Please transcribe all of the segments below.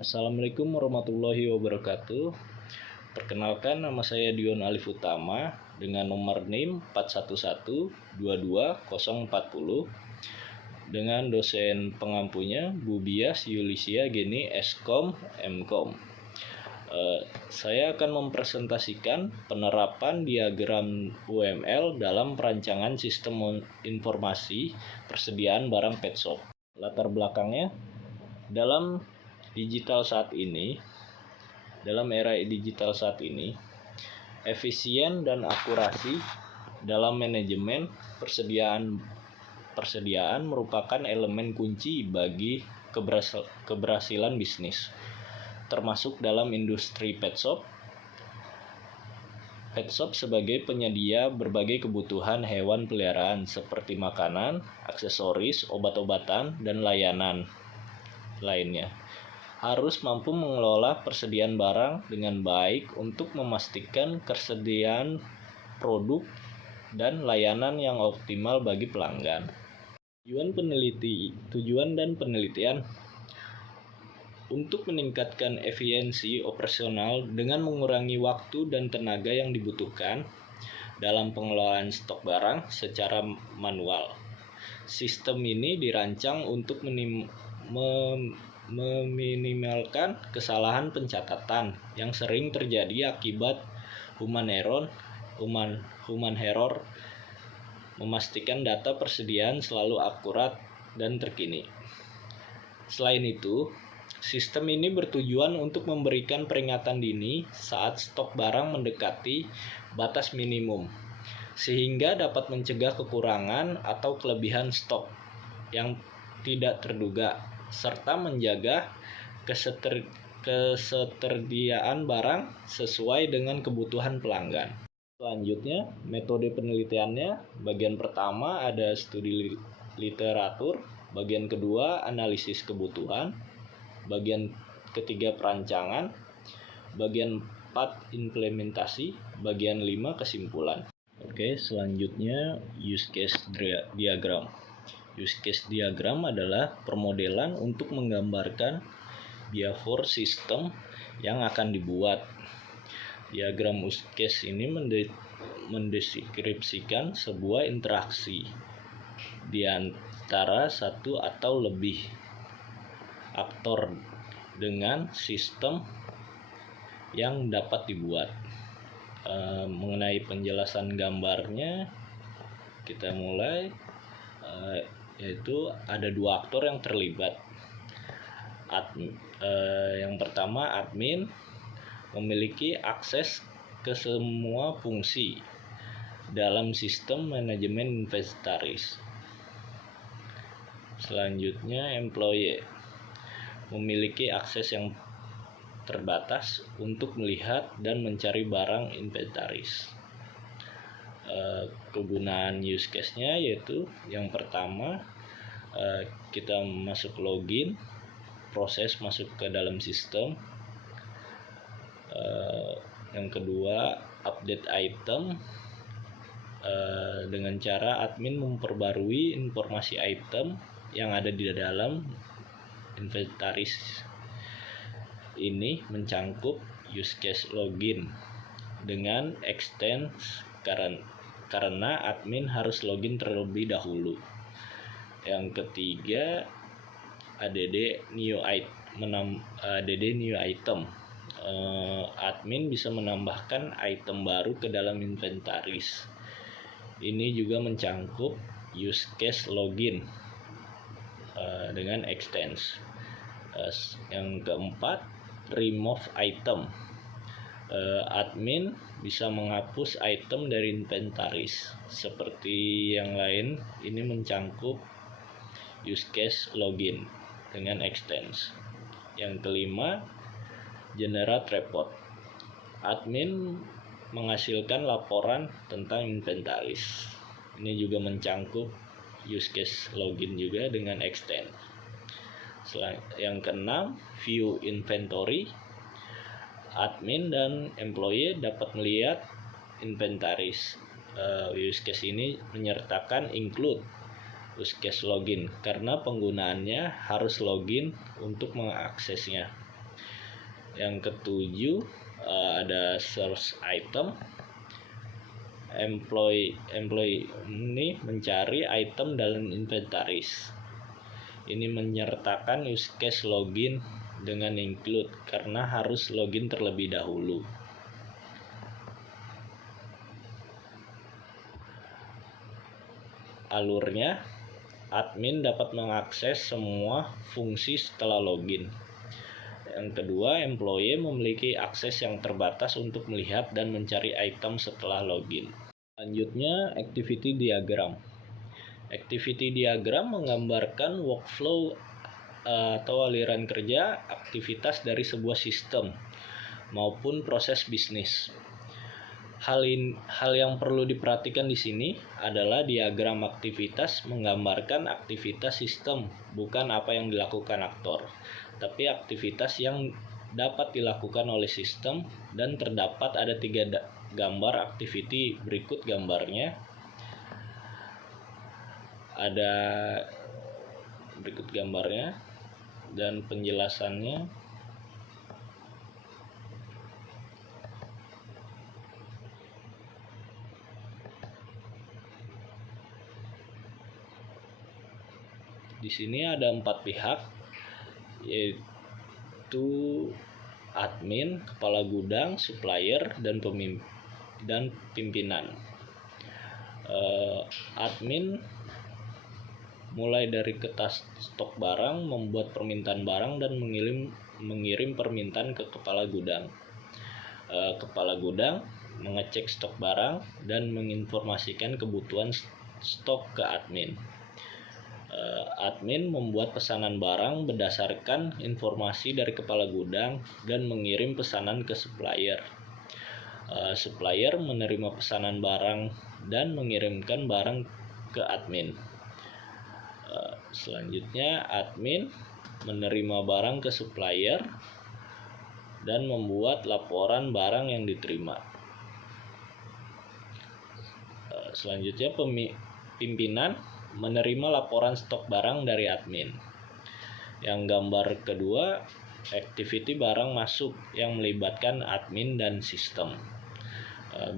Assalamualaikum warahmatullahi wabarakatuh. Perkenalkan, nama saya Dion Alif Utama dengan nomor NIM 41122040 dengan dosen pengampunya Bu Bias Yulisia Geni Eskom Mkom. Saya akan mempresentasikan penerapan diagram UML dalam perancangan sistem informasi persediaan barang pet shop. Latar belakangnya, dalam era digital saat ini, efisien dan akurasi dalam manajemen persediaan merupakan elemen kunci bagi keberhasilan bisnis, termasuk dalam industri pet shop. Pet shop sebagai penyedia berbagai kebutuhan hewan peliharaan seperti makanan, aksesoris, obat-obatan, dan layanan lainnya, harus mampu mengelola persediaan barang dengan baik untuk memastikan ketersediaan produk dan layanan yang optimal bagi pelanggan. Tujuan dan penelitian untuk meningkatkan efisiensi operasional dengan mengurangi waktu dan tenaga yang dibutuhkan dalam pengelolaan stok barang secara manual. Sistem ini dirancang untuk meminimalkan kesalahan pencatatan yang sering terjadi akibat human error, memastikan data persediaan selalu akurat dan terkini. Selain itu, sistem ini bertujuan untuk memberikan peringatan dini saat stok barang mendekati batas minimum, sehingga dapat mencegah kekurangan atau kelebihan stok yang tidak terduga, serta menjaga ketersediaan barang sesuai dengan kebutuhan pelanggan. Selanjutnya, metode penelitiannya, bagian pertama ada studi literatur, bagian kedua analisis kebutuhan, bagian ketiga perancangan, bagian 4 implementasi, bagian 5 kesimpulan. Oke, selanjutnya use case diagram. Use case diagram adalah permodelan untuk menggambarkan behavior system yang akan dibuat. Diagram use case ini mendeskripsikan sebuah interaksi di antara satu atau lebih aktor dengan sistem yang dapat dibuat. Mengenai penjelasan gambarnya, kita mulai. Yaitu ada 2 aktor yang terlibat. Yang pertama, admin memiliki akses ke semua fungsi dalam sistem manajemen inventaris. Selanjutnya, employee memiliki akses yang terbatas untuk melihat dan mencari barang inventaris. Kegunaan use case-nya yaitu yang pertama, kita masuk login, proses masuk ke dalam sistem. Yang kedua, update item dengan cara admin memperbarui informasi item yang ada di dalam inventaris. Ini mencangkup use case login dengan extends karena admin harus login terlebih dahulu. Yang ketiga, add new item. Admin bisa menambahkan item baru ke dalam inventaris. Ini juga mencangkup use case login dengan extends. Yang keempat, remove item. Admin bisa menghapus item dari inventaris. Seperti yang lain, ini mencangkup use case login dengan extends. Yang kelima, generate report. Admin menghasilkan laporan tentang inventaris. Ini juga mencangkup use case login juga dengan extend. Yang keenam, view inventory. Admin dan employee dapat melihat inventaris. Use case ini menyertakan include use case login karena penggunaannya harus login untuk mengaksesnya. Yang ketujuh, ada search item. Employee ini mencari item dalam inventaris. Ini menyertakan use case login dengan include karena harus login terlebih dahulu. Alurnya, admin dapat mengakses semua fungsi setelah login. Yang kedua, employee memiliki akses yang terbatas untuk melihat dan mencari item setelah login. Selanjutnya, activity diagram. Activity diagram menggambarkan workflow atau aliran kerja aktivitas dari sebuah sistem maupun proses bisnis. Hal yang perlu diperhatikan di sini adalah diagram aktivitas menggambarkan aktivitas sistem, bukan apa yang dilakukan aktor, tapi aktivitas yang dapat dilakukan oleh sistem, dan terdapat ada 3 gambar activity berikut gambarnya. Ada berikut gambarnya dan penjelasannya. Di sini ada 4 pihak, yaitu admin, kepala gudang, supplier, dan pimpinan. Admin mulai dari ketas stok barang, membuat permintaan barang, dan mengirim permintaan ke kepala gudang. Kepala gudang mengecek stok barang dan menginformasikan kebutuhan stok ke admin. Admin membuat pesanan barang berdasarkan informasi dari kepala gudang dan mengirim pesanan ke supplier. Supplier menerima pesanan barang dan mengirimkan barang ke admin. Selanjutnya, admin menerima barang ke supplier dan membuat laporan barang yang diterima. Selanjutnya, pimpinan menerima laporan stok barang dari admin. Yang gambar kedua, activity barang masuk yang melibatkan admin dan sistem.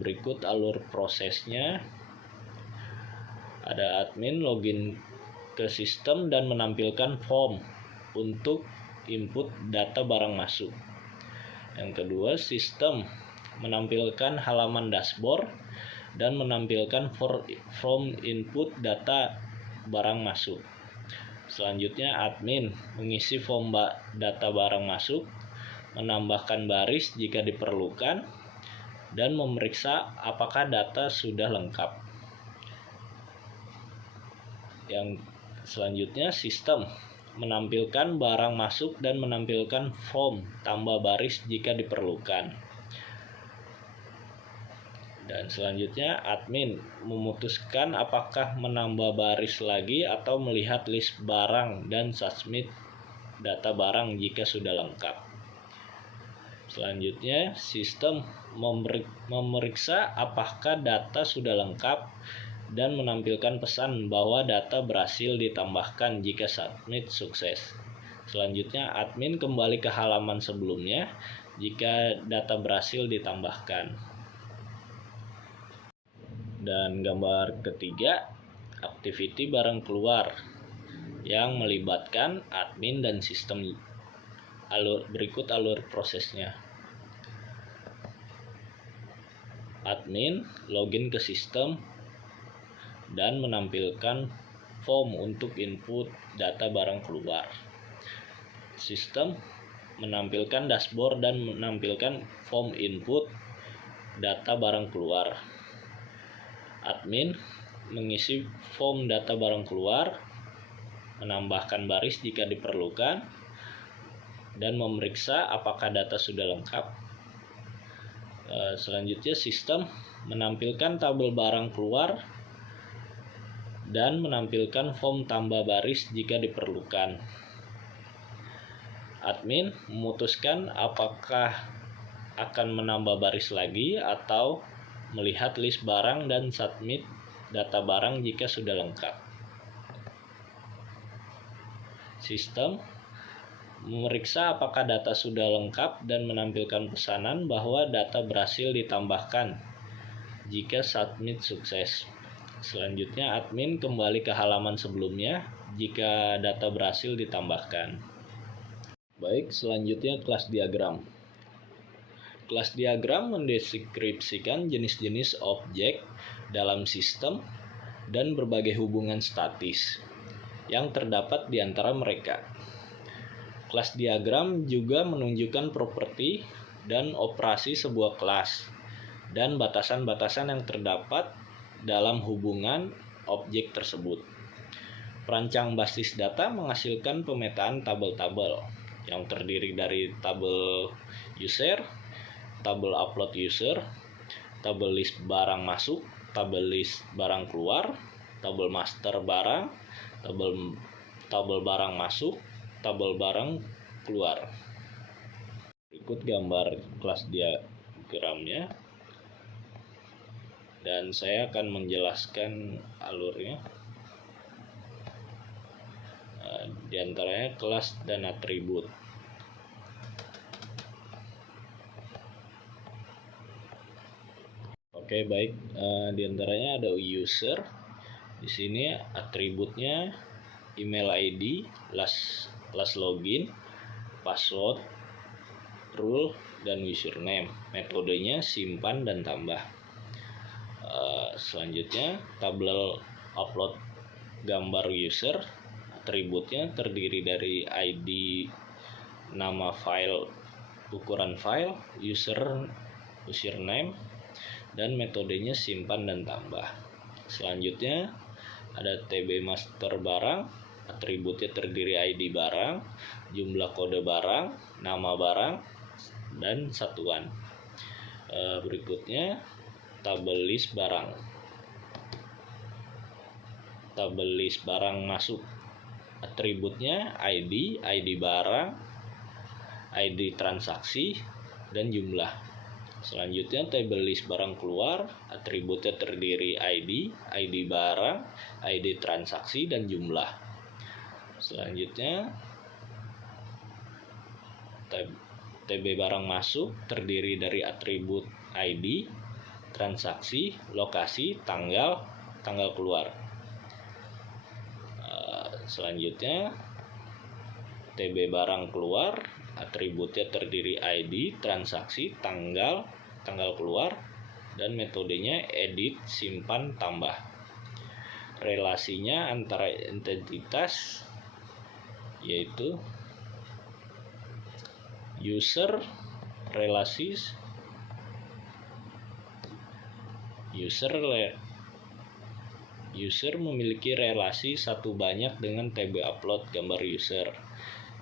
Berikut alur prosesnya. Ada admin login ke sistem dan menampilkan form untuk input data barang masuk. Yang kedua, sistem menampilkan halaman dashboard dan menampilkan form input data barang masuk. Selanjutnya, admin mengisi form data barang masuk, menambahkan baris jika diperlukan, dan memeriksa apakah data sudah lengkap. Yang selanjutnya, sistem menampilkan barang masuk dan menampilkan form tambah baris jika diperlukan. Dan selanjutnya, admin memutuskan apakah menambah baris lagi atau melihat list barang dan submit data barang jika sudah lengkap. Selanjutnya, sistem memeriksa apakah data sudah lengkap dan menampilkan pesan bahwa data berhasil ditambahkan jika submit sukses. Selanjutnya, admin kembali ke halaman sebelumnya jika data berhasil ditambahkan. Dan gambar ketiga, activity barang keluar yang melibatkan admin dan sistem. Berikut alur prosesnya. Admin login ke sistem dan menampilkan form untuk input data barang keluar. Sistem menampilkan dashboard dan menampilkan form input data barang keluar. Admin mengisi form data barang keluar, menambahkan baris jika diperlukan, dan memeriksa apakah data sudah lengkap. Selanjutnya, sistem menampilkan tabel barang keluar dan menampilkan form tambah baris jika diperlukan. Admin memutuskan apakah akan menambah baris lagi atau melihat list barang dan submit data barang jika sudah lengkap. Sistem memeriksa apakah data sudah lengkap dan menampilkan pesanan bahwa data berhasil ditambahkan. Jika submit sukses, selanjutnya admin kembali ke halaman sebelumnya jika data berhasil ditambahkan. Baik, selanjutnya kelas diagram. Kelas diagram mendeskripsikan jenis-jenis objek dalam sistem dan berbagai hubungan statis yang terdapat di antara mereka. Kelas diagram juga menunjukkan properti dan operasi sebuah kelas dan batasan-batasan yang terdapat dalam hubungan objek tersebut. Perancang basis data menghasilkan pemetaan tabel-tabel yang terdiri dari tabel user, tabel upload user, tabel list barang masuk, tabel list barang keluar, tabel master barang, tabel barang masuk, tabel barang keluar. Berikut gambar kelas diagramnya, dan saya akan menjelaskan alurnya. Di antaranya kelas dan atribut. Oke, baik. Di antaranya ada user. Di sini atributnya email ID, last login, password, rule, dan username. Metodenya simpan dan tambah. Selanjutnya tabel upload gambar user. Atributnya terdiri dari ID, nama file, ukuran file, username, dan metodenya simpan dan tambah. Selanjutnya ada TB master barang. Atributnya terdiri ID barang, jumlah kode barang, nama barang, dan satuan. Berikutnya tabel list barang. Tabel list barang masuk. Atributnya ID barang, ID transaksi, dan jumlah. Selanjutnya tabel list barang keluar. Atributnya terdiri ID barang, ID transaksi, dan jumlah. Selanjutnya TB barang masuk terdiri dari atribut ID, transaksi, lokasi, tanggal keluar. Selanjutnya TB barang keluar, atributnya terdiri ID, transaksi, tanggal keluar, dan metodenya edit, simpan, tambah. Relasinya antara entitas yaitu user memiliki relasi satu banyak dengan TB upload gambar user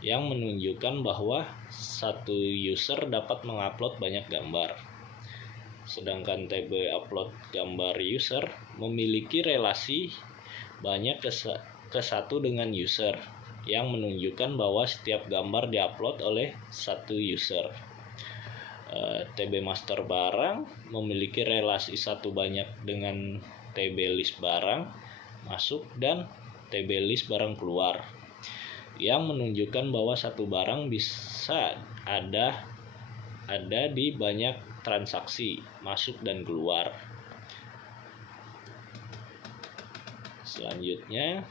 yang menunjukkan bahwa satu user dapat mengupload banyak gambar. Sedangkan TB upload gambar user memiliki relasi banyak ke satu dengan user yang menunjukkan bahwa setiap gambar diupload oleh satu user. TB master barang memiliki relasi satu banyak dengan TB list barang masuk dan TB list barang keluar yang menunjukkan bahwa satu barang bisa ada di banyak transaksi masuk dan keluar. Selanjutnya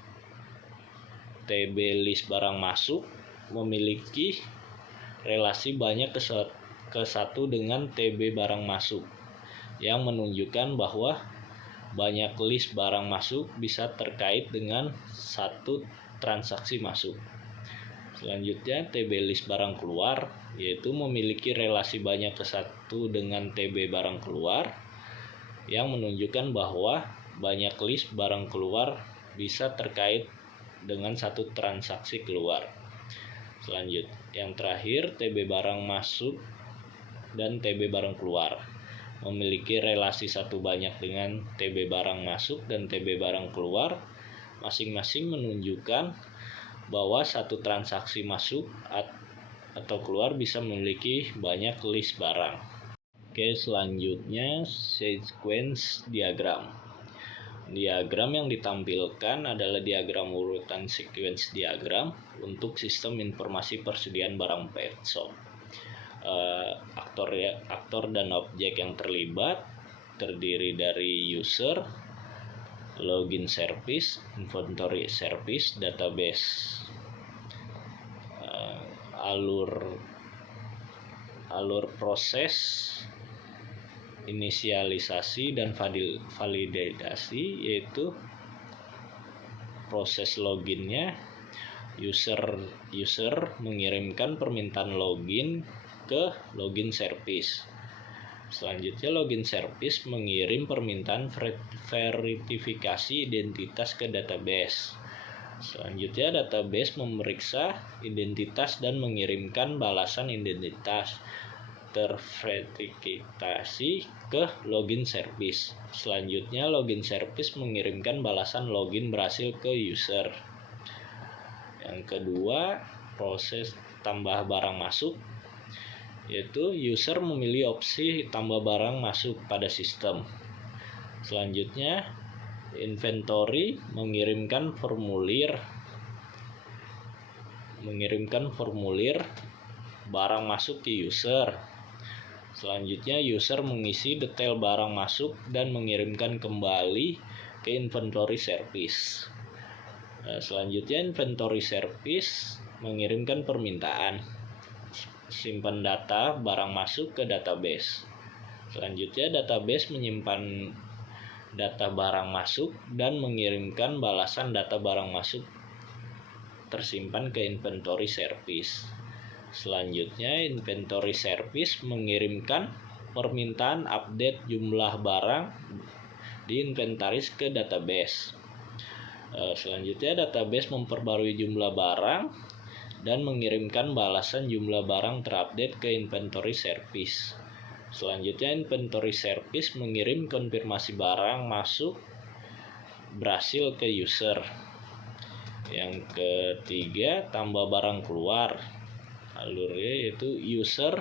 TB list barang masuk memiliki relasi banyak ke satu dengan TB barang masuk yang menunjukkan bahwa banyak list barang masuk bisa terkait dengan satu transaksi masuk. Selanjutnya TB list barang keluar yaitu memiliki relasi banyak ke satu dengan TB barang keluar yang menunjukkan bahwa banyak list barang keluar bisa terkait dengan satu transaksi keluar. Selanjutnya yang terakhir TB barang masuk dan TB barang keluar memiliki relasi satu banyak dengan TB barang masuk dan TB barang keluar, masing-masing menunjukkan bahwa satu transaksi masuk atau keluar bisa memiliki banyak list barang. Oke, selanjutnya sequence diagram. Diagram yang ditampilkan adalah diagram urutan sequence diagram untuk sistem informasi persediaan barang pet shop. Aktor dan objek yang terlibat terdiri dari user, login service, inventory service, database. Alur proses inisialisasi dan validasi, yaitu proses loginnya, user mengirimkan permintaan login ke login service. Selanjutnya login service mengirim permintaan verifikasi identitas ke database. Selanjutnya database memeriksa identitas dan mengirimkan balasan identitas terverifikasi ke login service. Selanjutnya login service mengirimkan balasan login berhasil ke user. Yang kedua, proses tambah barang masuk, yaitu user memilih opsi tambah barang masuk pada sistem. Selanjutnya inventory mengirimkan formulir barang masuk ke user. Selanjutnya user mengisi detail barang masuk dan mengirimkan kembali ke inventory service. Selanjutnya inventory service mengirimkan permintaan simpan data barang masuk ke database. Selanjutnya database menyimpan data barang masuk dan mengirimkan balasan data barang masuk tersimpan ke inventory service. Selanjutnya inventory service mengirimkan permintaan update jumlah barang di inventaris ke database. Selanjutnya database memperbarui jumlah barang dan mengirimkan balasan jumlah barang terupdate ke inventory service. Selanjutnya inventory service mengirim konfirmasi barang masuk berhasil ke user. Yang ketiga, tambah barang keluar. Alurnya yaitu user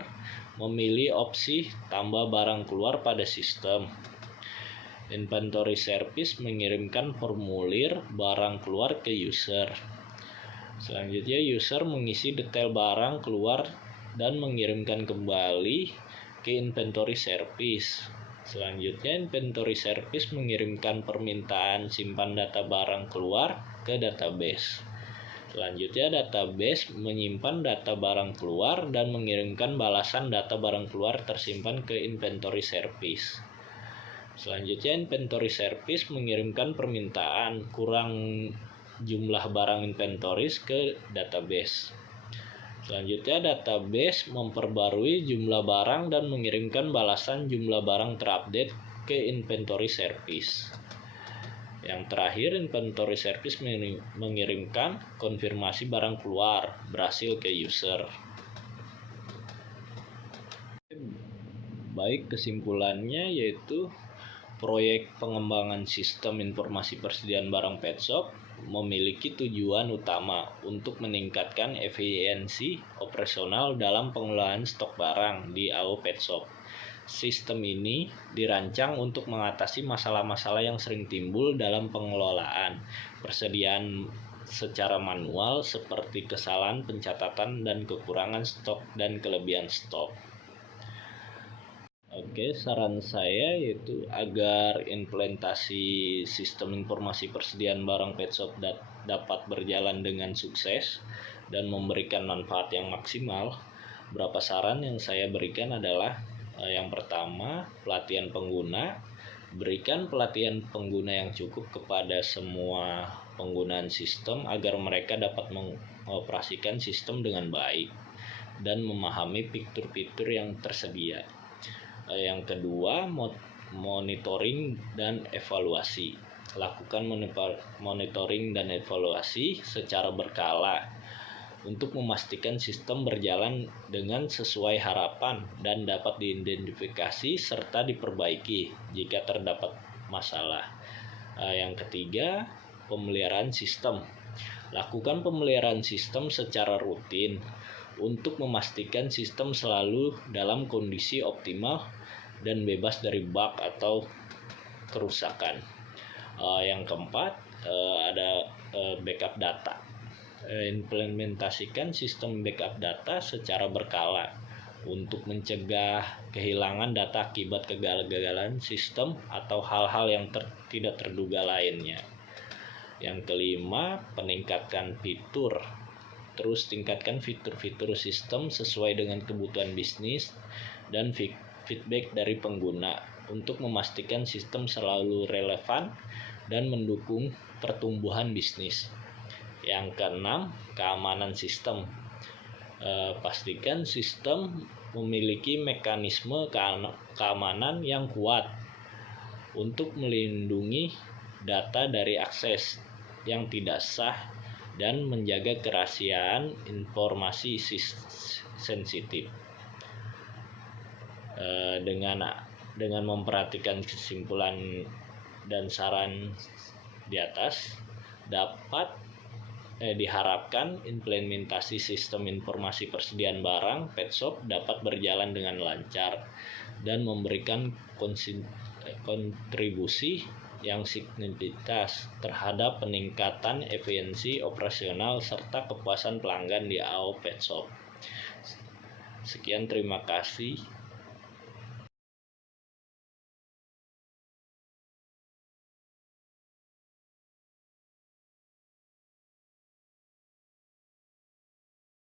memilih opsi tambah barang keluar pada sistem. Inventory service mengirimkan formulir barang keluar ke user. Selanjutnya user mengisi detail barang keluar dan mengirimkan kembali ke inventory service. Selanjutnya inventory service mengirimkan permintaan simpan data barang keluar ke database. Selanjutnya database menyimpan data barang keluar dan mengirimkan balasan data barang keluar tersimpan ke inventory service. Selanjutnya inventory service mengirimkan permintaan kurang jumlah barang inventories ke database. Selanjutnya database memperbarui jumlah barang dan mengirimkan balasan jumlah barang terupdate ke inventory service. Yang terakhir, inventory service mengirimkan konfirmasi barang keluar berhasil ke user. Baik, kesimpulannya yaitu proyek pengembangan sistem informasi persediaan barang pet shop memiliki tujuan utama untuk meningkatkan efisiensi operasional dalam pengelolaan stok barang di AO Pet Shop. Sistem ini dirancang untuk mengatasi masalah-masalah yang sering timbul dalam pengelolaan persediaan secara manual, seperti kesalahan pencatatan dan kekurangan stok dan kelebihan stok. Oke, saran saya yaitu agar implementasi sistem informasi persediaan barang pet shop dapat berjalan dengan sukses dan memberikan manfaat yang maksimal. Beberapa saran yang saya berikan adalah yang pertama, pelatihan pengguna. Berikan pelatihan pengguna yang cukup kepada semua penggunaan sistem agar mereka dapat mengoperasikan sistem dengan baik dan memahami fitur-fitur yang tersedia. Yang kedua, monitoring dan evaluasi. Lakukan monitoring dan evaluasi secara berkala untuk memastikan sistem berjalan dengan sesuai harapan dan dapat diidentifikasi serta diperbaiki jika terdapat masalah. Yang ketiga, pemeliharaan sistem. Lakukan pemeliharaan sistem secara rutin untuk memastikan sistem selalu dalam kondisi optimal dan bebas dari bug atau kerusakan. Yang keempat, ada backup data. Implementasikan sistem backup data secara berkala untuk mencegah kehilangan data akibat kegagalan sistem atau hal-hal yang tidak terduga lainnya. Yang kelima, peningkatkan fitur. Terus tingkatkan fitur-fitur sistem sesuai dengan kebutuhan bisnis dan feedback dari pengguna untuk memastikan sistem selalu relevan dan mendukung pertumbuhan bisnis. Yang keenam, keamanan sistem. Pastikan sistem memiliki mekanisme keamanan yang kuat untuk melindungi data dari akses yang tidak sah dan menjaga kerahasiaan informasi sensitif. Dengan memperhatikan kesimpulan dan saran di atas, dapat diharapkan implementasi sistem informasi persediaan barang pet shop dapat berjalan dengan lancar dan memberikan kontribusi yang signifikan terhadap peningkatan efisiensi operasional serta kepuasan pelanggan di AO Pet Shop. Sekian, terima kasih.